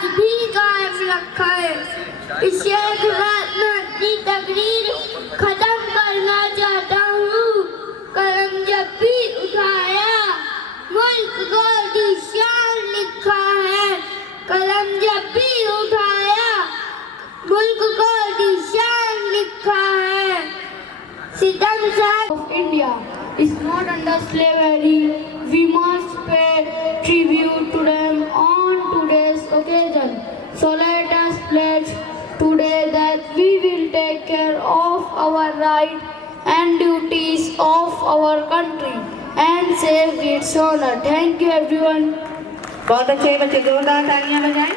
आज भी कायम रखा है। इस एक रात में अपनी तकरीर खत्म करना चाहता हूँ। कलम जब भी उठाया मुल्क को निशान लिखा है। कलम जब भी उठाया मुल्क को निशान लिखा है। सितम of India is not under slavery. We must pay tribute to them on today's occasion. So let us pledge today that we will take care of our rights and duties of our country and save its honor. Thank you everyone. बहुत अच्छे बच्चे, जोरदार तालियां बजाएं।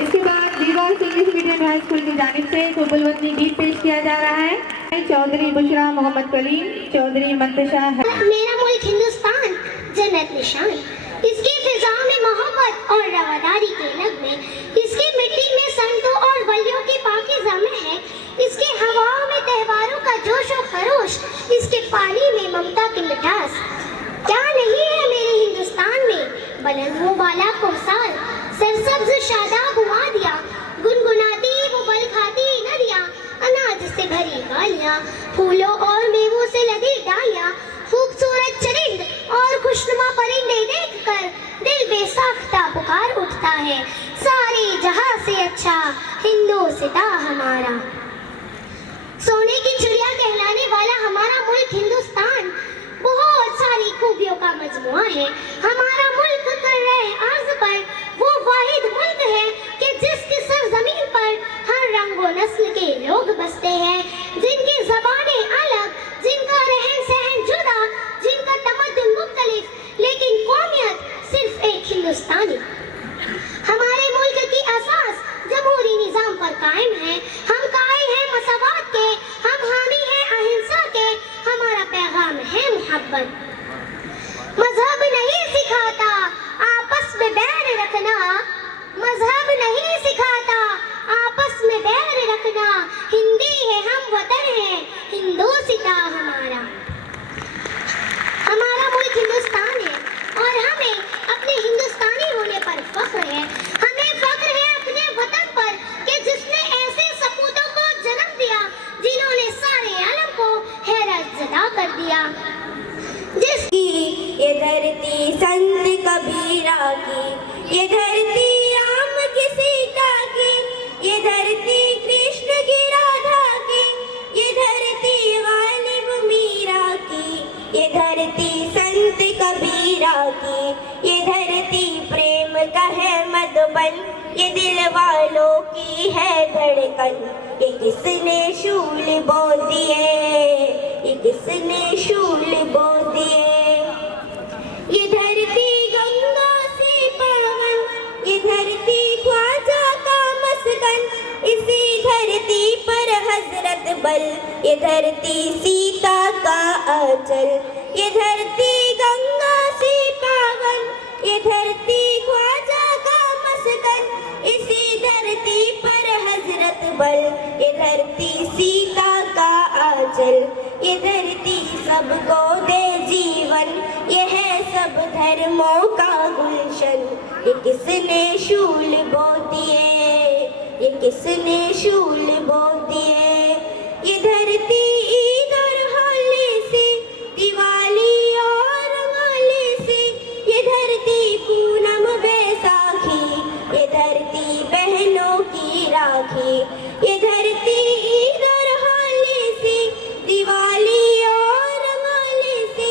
इसके बाद weavers English medium high school की जानिब से कुबुलवतनी गीत पेश किया जा रहा है। चौधरी बुशरा मोहम्मद कलीम, चौधरी मंतशा है। मेरा मुल्क हिंदुस्तान जन्नत निशान, इसकी फिजा में मोहब्बत और रवादारी के नगमे, इसकी मिट्टी में संतों और वलियों की पाकीज़ा है, इसकी हवाओं में त्योहारों का जोश और खरोश, इसके पानी में ममता की मिठास। क्या नहीं है मेरे हिंदुस्तान में बुलंद वो बाला कोसार, सरसब्ज शादाब हुआ दिया, गुनगुनाती वो बल खाती नदियाँ, अनाज से भरी गालियाँ, फूलों और मेवों से लदी डालियाँ, खूबसूरत चरिंद और खुशनुमा परिंदे देखकर दिल बेसाख्ता पुकार उठता है, सारे जहां से अच्छा हिंदुस्ता हमारा। सोने की चिड़िया कहलाने वाला हमारा मुल्क हिंदुस्तान बहुत सारी खूबियों का मजमुआ है। हमारा मुल्क कर रहे अर्ज पर वो वाहिद मुल्क है कि जिसकी सरजमीन पर हर रंग व नस्ल के लोग बसते हैं, जिनकी ज़बानें अलग, जिनका रहन सहन जुदा, जिनका तमद्दुन मुख्तलिफ, लेकिन कौमियत सिर्फ एक हिंदुस्तानी। हमारे मुल्क की असास जमहूरी निज़ाम पर कायम है। हम कायल हैं मसवात के, हम हामी हैं अहिंसा के, हमारा पैगाम है मोहब्बत। मजहब नहीं सिखाता आपस में बैर रखना, मजहब नहीं सिखाता आपस में बैर रखना, हिंदी है हम वतन है हिंदुस्ता हमारा। हमारा मुल्क हिंदुस्तान है और हमें अपने हिंदुस्तानी होने पर फख्र है। हमें फख्र है अपने वतन पर कि जिसने ऐसे सपूतों को जन्म दिया जिन्होंने सारे आलम को हैरत ज़दा कर दिया। जिसकी ये धरती संत कबीरा की, ये धरती राम की सीता की, ये धरती कृष्ण की राधा की, ये धरती गालिब मीरा की, ये धरती संत कबीरा की, ये धरती प्रेम का है मधुबन, ये दिल वालों की है धड़कन। ये किसने शूल बो दिए, ये किसने शूल बो दिए। ये धरती गंगा से पावन, ये धरती ख्वाजा का मस्कन, इसी धरती पर हजरत बल, ये धरती सीता का आंचल। ये धरती गंगा से पावन, ये धरती ख्वाजा का मस्कन, इसी धरती पर हजरत बल, ये धरती सीता का आंचल। ये धरती सबको दे जीवन, ये है सब धर्मों का गुलशन। ये किसने शूल बो दिए, ये किसने शूल बो दिए। ये धरती ईद और होली से, दिवाली और रंगोली से, ये धरती पूनम बैसाखी, ये धरती बहनों की राखी। ये धरती ईद और होली से, दिवाली और रंगोली से,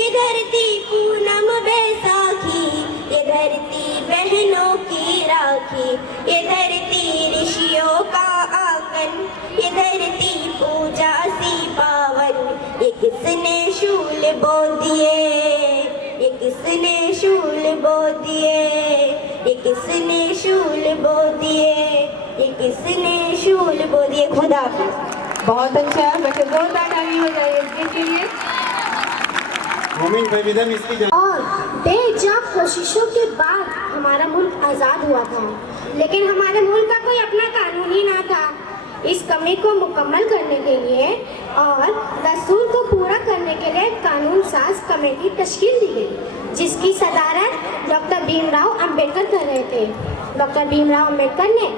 ये धरती पूनम बैसाखी, ये धरती बहनों की राखी। ये धरती ऋषियों का आंगन, ये धरती पूजा सी पावन। ये किसने शूल बो दिए, ये किसने शूल बो दिए, ये किसने शूल बो दिए, ये किसने शूल बो दिए। खुदा हाफिज़। बहुत अच्छा बच्चे, जोरदार ताली बजाइए इसके लिए। और बेजा कोशिशों के बाद हमारा मुल्क आज़ाद हुआ था, लेकिन हमारे मुल्क का कोई अपना कानून ही ना था। इस कमी को मुकम्मल करने के लिए और दस्तूर को पूरा करने के लिए कानून साज कमेटी तश्कील दी गई, जिसकी सदारत डॉक्टर भीमराव अंबेडकर कर रहे थे। डॉक्टर भीमराव अंबेडकर ने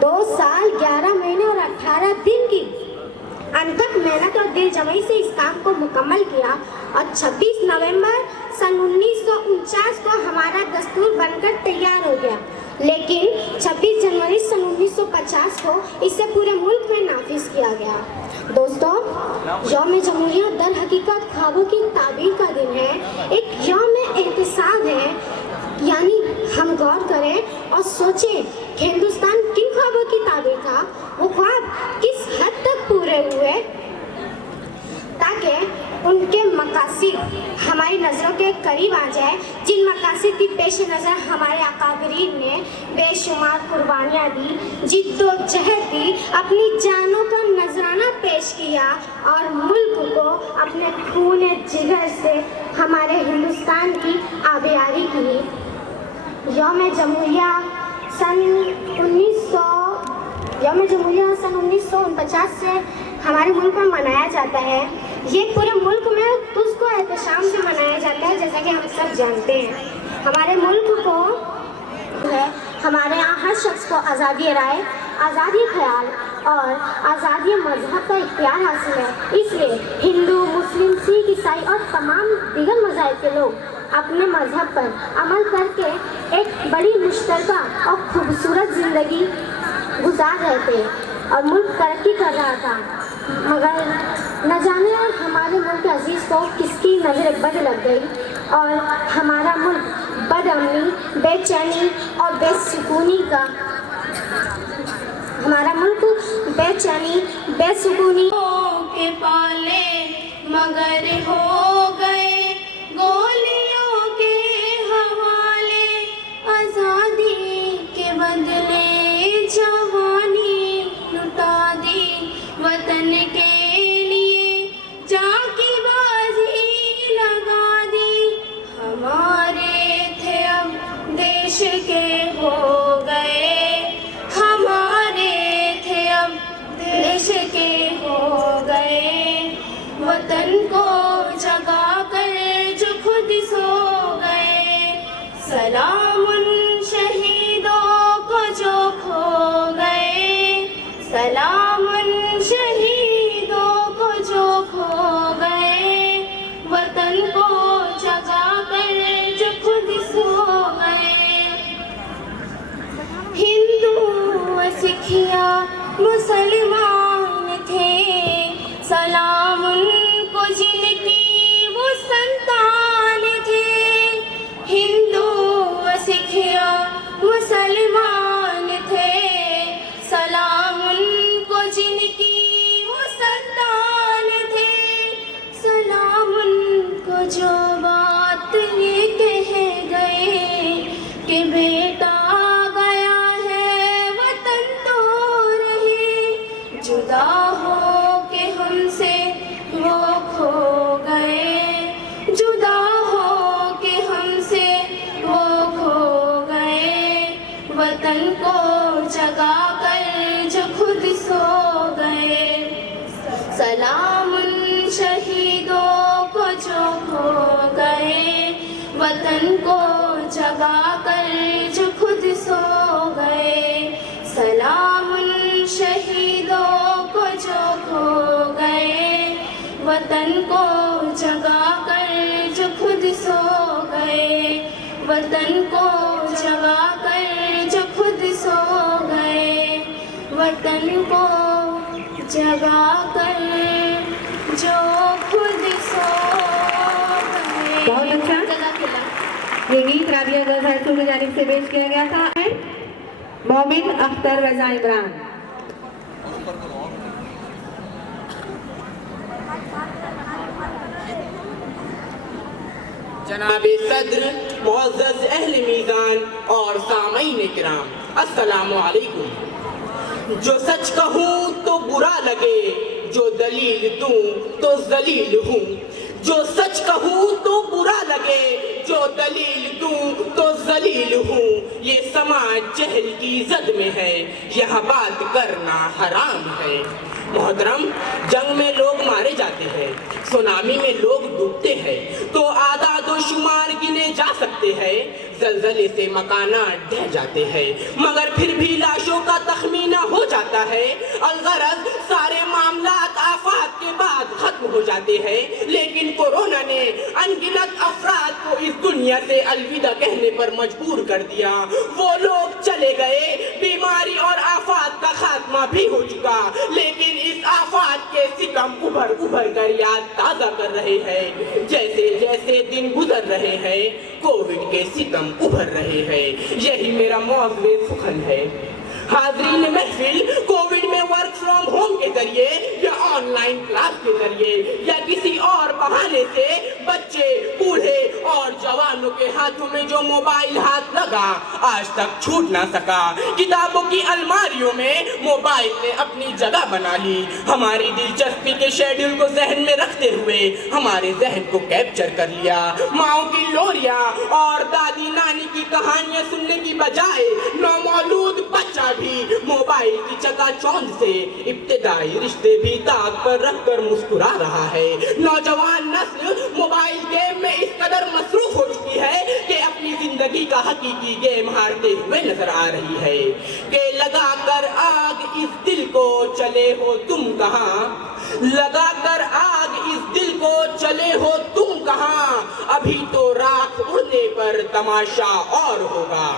2 साल 11 महीने और 18 दिन की अनथक मेहनत और दिल जमाई से इस काम को मुकम्मल किया और 26 नवंबर सन 1949 को हमारा दस्तूर बनकर तैयार हो गया। लेकिन 26 जनवरी सन 1950 को इसे पूरे मुल्क में नाफिज किया गया। दोस्तों, यौम जमहूरिया दर हकीकत ख्वाबों की ताबीर का दिन है, एक यौम एहतिसाब है। यानी हम गौर करें और सोचें कि हिंदुस्तान किन ख्वाबों की ताबीर था, वो ख्वाब किस हद तक पूरे हुए, ताकि उनके मकासद हमारी नज़रों के करीब आ जाए, जिन मकासद की पेश नज़र हमारे अकाबरीन ने बेशुमार कुर्बानियाँ दी, जिद्दोजहद दी, अपनी जानों का नजराना पेश किया और मुल्क को अपने खून जिगर से हमारे हिंदुस्तान की आबियारी की। यौम जमहूरिया सन 1949 से हमारे मुल्क में मनाया जाता है। ये पूरे मुल्क में उसको एहतशाम से मनाया जाता है, जैसा कि हम सब जानते हैं। हमारे मुल्क को है, हमारे यहाँ हर शख्स को आज़ादी राय, आज़ादी ख्याल और आज़ादी मजहब का इख्तियार हासिल है। इसलिए हिंदू, मुस्लिम, सिख, ईसाई और तमाम दीगर मज़ाहिब के लोग अपने मजहब पर अमल करके एक बड़ी मुश्तरका और खूबसूरत ज़िंदगी गुजार रहे थे और मुल्क तरक्की कर रहा था। मगर न जाने हमारे मुल्क अजीज़ को किसकी नज़र बद लग गई और हमारा मुल्क बदअमनी, बेचैनी और बेसुकूनी का बेसुकूनी के पाले मगर हो गए गोलियों के हवाले, आज़ादी के बदले जवानी लुटा दी, वतन के लिए जाकी बाजी लगा दी। हमारे थे अब देश के हो गए, हमारे थे अब देश के हो गए, वतन को जगा कर जो खुद सो गए। सलाम उन शहीदों को जो खो गए, सलाम उन शहीदों को जो खो गए, वतन को जगा कर जो खुद सो गए। हिंदू सिखिया मुसलमान थे, सलाम उनको जिनकी वो संतान थे। हिंदू सिखिया मुसलमान थे, सलाम उनको जिनकी वो संतान थे। सलाम उनको जो बात ये कह गए कि बेटा गया है वतन तो रहे, जुदा हो के हमसे वो खो गए, जुदा हो के हमसे वो खो गए, वतन को जगा कर जो खुद सो गए। सलाम उन शहीदों को जो खो गए, वतन को जगा कर जो खुद सो गए। सलाम उन शहीदों को जो खो गए, वतन को जगा कर जो खुद सो गए, वतन को जगा कर जो खुद सो गए, वतन को जगा कर जो खुद सो गए। बहुत अच्छा। ये गीत राबिया गर्ल्स हाई स्कूल की जानिब से पेश किया गया था। मोमिन अख्तर रजा इमरान। जनाबे सद्र, मुअज़्ज़ज़ अहले मीज़ान और सामईन किराम, अस्सलामु अलैकुम। जो सच कहूँ तो बुरा लगे, जो दलील दूँ तो ज़लील हूँ। जो सच कहूँ तो बुरा लगे, जो दलील दूँ तो ज़लील हूँ। ये समाज जहल की ज़द में है, यह बात करना हराम है। मोहतरम, जंग में लोग मारे जाते हैं, सुनामी में लोग डूबते हैं, तो आदादो शुमार गिने जा सकते हैं, जलजले से मकानात ढह जाते हैं, मगर फिर भी लाशों का तखमीना हो जाता है। अलगरज सारे मामलात आफात के बाद खत्म हो जाते हैं, लेकिन कोरोना ने अनगिनत अफराद को इस दुनिया से अलविदा कहने पर मजबूर कर दिया। वो लोग चले गए, बीमारी और आफात का खात्मा भी हो चुका, लेकिन इस आफात के सितम उभर उभर कर याद ताजा कर रहे हैं। जैसे जैसे दिन गुजर रहे हैं, कोविड के सितम उभर रहे हैं। यही मेरा मौजूद सुखन है। हाज़रीन महफिल, कोविड में वर्क फ्रॉम होम के जरिए या ऑनलाइन क्लास के जरिए या किसी और बहाने से बच्चे, बूढ़े और जवानों के हाथों में जो मोबाइल हाथ लगा, आज तक छूट ना सका। किताबों की अलमारियों में मोबाइल ने अपनी जगह बना ली। हमारी दिलचस्पी के शेड्यूल को जहन में रखते हुए हमारे जहन को कैप्चर कर लिया। माओ की लोरियां और दादी नानी की कहानियां सुनने की बजाय नौमौलूद बच्चा भी मोबाइल की चकाचौंध से इब्तिदाई रिश्ते भी ताक पर रखकर मुस्कुरा रहा है। नौजवान नस्ल मोबाइल गेम में इस कदर मसरूफ हो चुकी है कि अपनी जिंदगी का हकीकी गेम हारते हुए नजर आ रही है। कि लगा कर आग इस दिल को चले हो तुम कहां, लगा कर आग इस दिल को चले हो तुम कहां, अभी तो राख उड़ने पर तमाशा और होगा।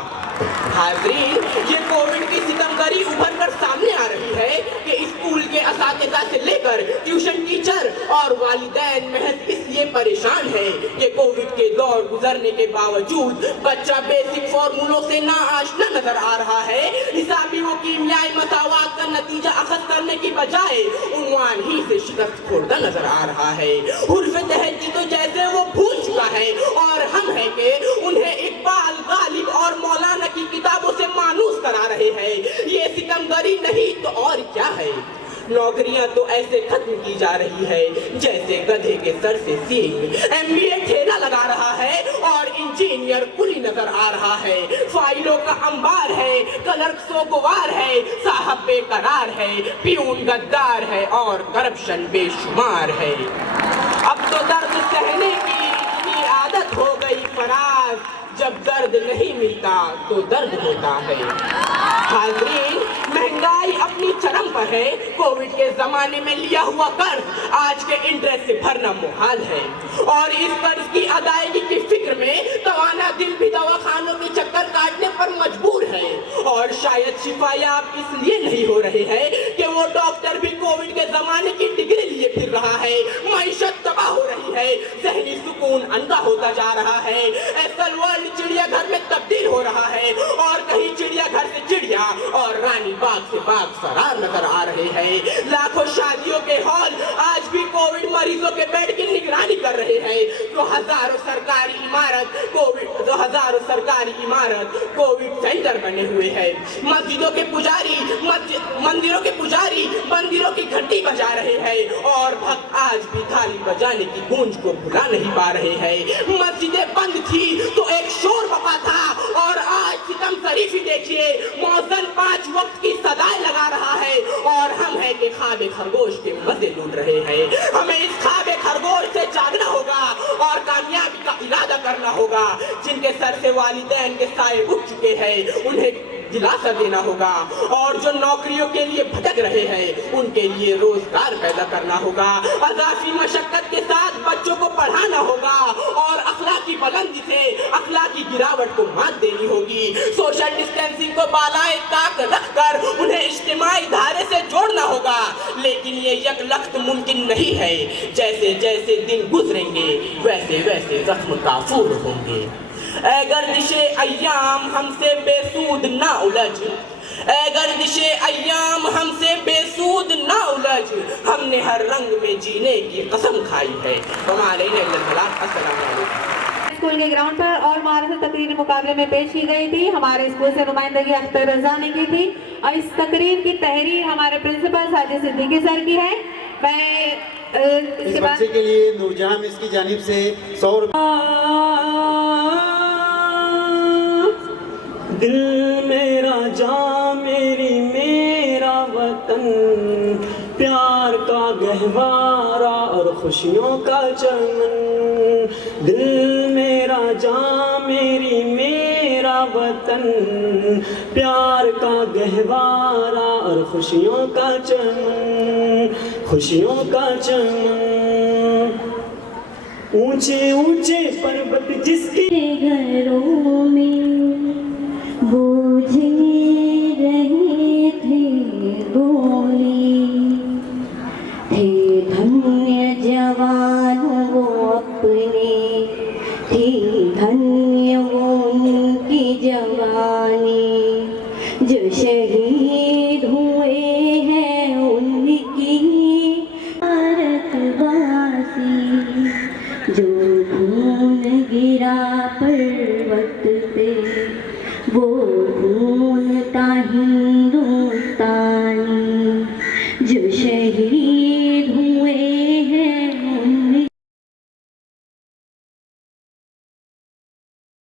हाज़रीन, ये कोविड की सितमगरी उभर कर सामने आ रही है कि स्कूल के असातिज़ा से लेकर ट्यूशन टीचर और वालिदैन महज इसलिए परेशान है कि कोविड के दौर गुजरने के बावजूद बच्चा बेसिक फॉर्मूलों से ना आशना नजर आ रहा है। हिसाबी व कीमियाई मसावात का नतीजा अखज़ करने की बजाय उन्वान ही से शिकस्त खोरदा नजर आ रहा है। हुर्फ़ तहज्जुद तो जैसे वो भूल चुका है और हम है कि उन्हें इकबाल, गालिब और मौलाना की किताबों से मानूस करा रहे हैं। ये सितमगरी नहीं तो और क्या है। नौकरियां तो ऐसे खत्म की जा रही है जैसे गधे के सर से सींग। MBA ठेला लगा रहा है और इंजीनियर कुली नजर आ रहा है। फाइलों का अंबार है, क्लर्क सोगवार है, साहब बेकरार है, पियून गद्दार है और करप्शन बेशुमार है। अब तो दर्द सहने की इतनी आदत हो गई फराज, जब दर्द नहीं मिलता तो दर्द होता है। हाज़रीन, महंगाई अपनी चरम पर है। कोविड के जमाने में लिया हुआ कर्ज आज के इंटरेस्ट से भरना मुहाल है और इस कर्ज की अदायगी की फिक्र में तवाना दिल भी दवाखानों के चक्कर काटने पर मजबूर है। और शायद शिफायाब इसलिए नहीं हो रहे हैं कि वो डॉक्टर भी कोविड के जमाने की डिग्री लिए फिर रहा है। मईशत तबाह हो रही है, ज़हनी सुकून अंधा होता जा रहा है। ऐसा वर्ल्ड चिड़ियाघर में तब्दील हो रहा है और कहीं चिड़ियाघर से चिड़िया और रानी बाग से बाग फरार नजर आ रहे हैं। लाखों शादियों के हॉल आज भी कोविड मरीजों के बेड की निगरानी कर रहे हैं। तो हजारों सरकारी इमारत कोविड सेंटर बने हुए हैं। मस्जिदों के पुजारी मंदिरों के पुजारी मंदिरों की घंटी बजा रहे हैं और भक्त आज भी थाली बजाने की गूंज को भुला नहीं पा रहे हैं। मस्जिदें बंद थी तो एक शोर बपा था और आज सितम शरीफी देखिए, मौज़न 5 वक्त की सदाएं लगा रहा है और हम है कि ख्वाबे खरगोश के मजे लूट रहे हैं। हमें इस ख्वाबे खरगोश से जागना होगा और कामयाबी का इरादा करना होगा। जिनके सर से वालिदैन के साए उठ चुके हैं उन्हें दिलासा देना होगा और जो नौकरियों के लिए भटक रहे हैं उनके लिए रोजगार पैदा करना होगा। अज़ाफ़ी मशक्कत के साथ बच्चों को पढ़ाना होगा और अखलाकी बुलंदी से अखलाकी गिरावट को मात देनी होगी। सोशल डिस्टेंसिंग को बालाए ताक रखकर उन्हें इज्तिमाई धारे से जोड़ना होगा। लेकिन ये यकलख्त मुमकिन नहीं है। जैसे जैसे दिन गुजरेंगे वैसे वैसे जख्म काफूर होंगे। ऐ गर्दिशे अय्याम हमसे बेसूद ना उलझ, ऐ गर्दिशे अय्याम हमसे बेसूद ना उलझ, हमने हर रंग में जीने की कसम खाई है। हमारे स्कूल के ग्राउंड पर और महाराष्ट्र तकरीर मुकाबले में पेश की गई थी। हमारे स्कूल से नुमाइंदगी अख्तर रजा ने की थी और इस तकरीर की तहरीर हमारे प्रिंसिपल साजिद सिद्दीकी सर की है। मैं इस बच्चे के लिए नूरजहां मिस की जानिब से 100 दिल मेरा जान मेरी मेरा वतन प्यार गहवारा और खुशियों का चमन, दिल मेरा जान मेरी मेरा वतन, प्यार का गहवारा और खुशियों का चमन, खुशियों का चमन। ऊंचे ऊंचे पर्वत जिसके घरों में बूझ रहे थे गोले,